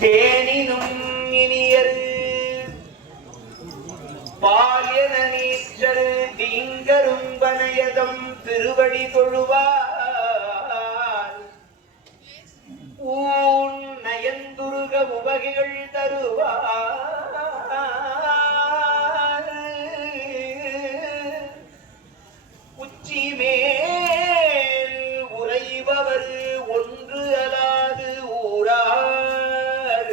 தேனினும் இனியர் பாலியன நீற்றல் தீங்கரும்பனயதம் திருவடி தொழுவார் ஊன் நயந்துருக உபகைகள் தருவார் உச்சி மேல் உறைபவர் ஒன்று அலாது ஊரார்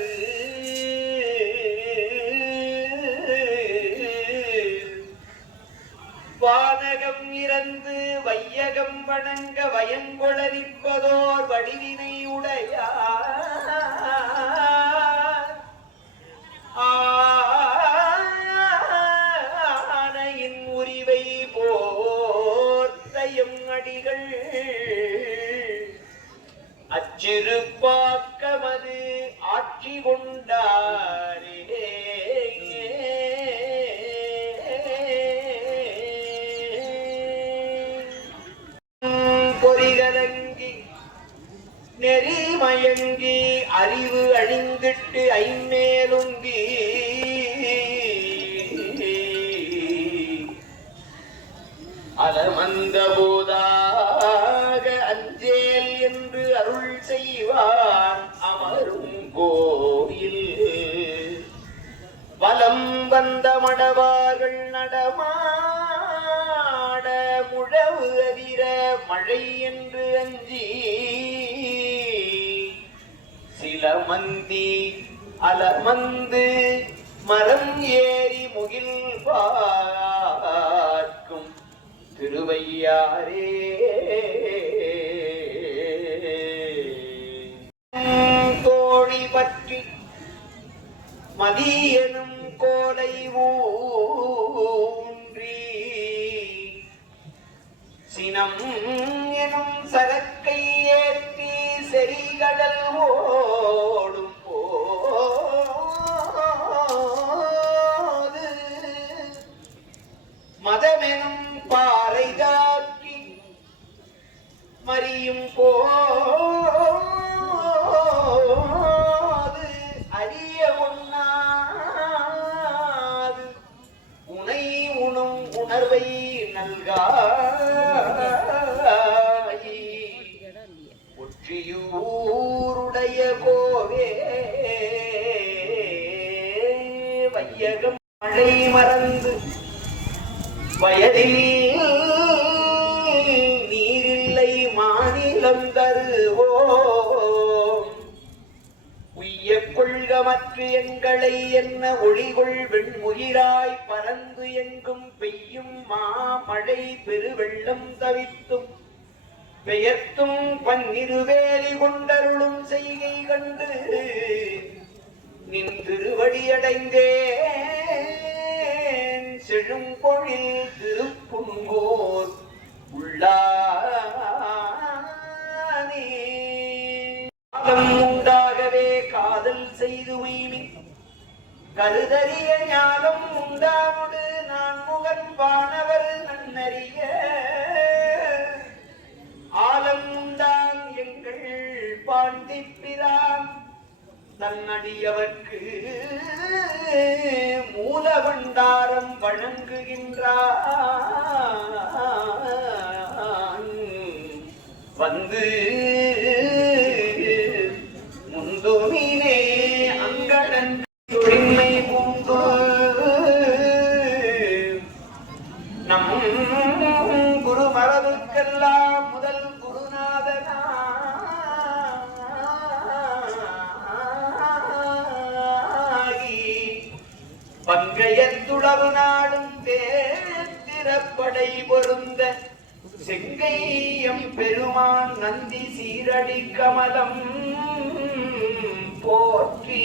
வானகம் இறந்து வையகம் வணங்க வயங்கொள நிற்பதோர் வடிவினை உடையார் ஆனையின் உரிவை போர்த்தையும் அடிகள் அச்சிறுப்பாக்கமது ஆட்சி கொண்டாரே பொறிகலங்கி நெறிமயங்கி அறிவு அழிந்திட்டு ஐமேலுங்கி அலமந்த போதாக அஞ்சேல் என்று அருள் செய்வான் அமரும் கோயில் வலம் வந்த மடவார்கள் நடமாட முழவு அதிர மழை என்று அஞ்சி சில மந்தி அலமந்து மரம் ஏறி முகில் பார்க்கும் திருவையாரே தோழி பற்றி மதியனும் கோலை ஊன்றி சினம் எனும் சரக்கை ஏற்றி செறிகடல் ஓடும் போது மதமெனும் பாறை தாக்கி மறியும் போது அறிய உண்ணாது உனை உணும் உணர்வை நல்காய் ஒற்றியூருடைய கோவே வையகம் மழை மறந்து வயதில் நீரில்லை மாநிலம் தருவோம் உய்ய கொள்கமற்று எங்களை என்ன ஒளிகொள் வெண்முகிராய் பறந்து எங்கும் பெய்யும் மாமழை பெருவெள்ளம் தவித்தும் பெயர்த்தும் பன்னிருவேலி கொண்டருளும் செய்கை கண்டு நின் திருவடியடைந்தேன் செழும்பொழில் திருப்புங்கோர் உள்ளானே உண்டாகவே காதல் செய்து உய்மி கருதறிய ஞானம் உண்டானோடு நான் முகன் வானவர் நன்னறிய ஆலம் உண்டான் எங்கள் பாண்டிப்பிரான் தன்னடியவர்க்கு மூலபண்டாரம் வழங்குகின்றான் வந்து முந்துமினே அங்கடன் தொழின்மை பூண்டு நம் குரு மரபுக்கெல்லாம் முதல் குருநாதனா பங்கையத்துளவு நாடும் தேத்திரப்படை பொருந்த செங்கையம் பெருமான் நந்தி சீரடி கமலம் போற்றி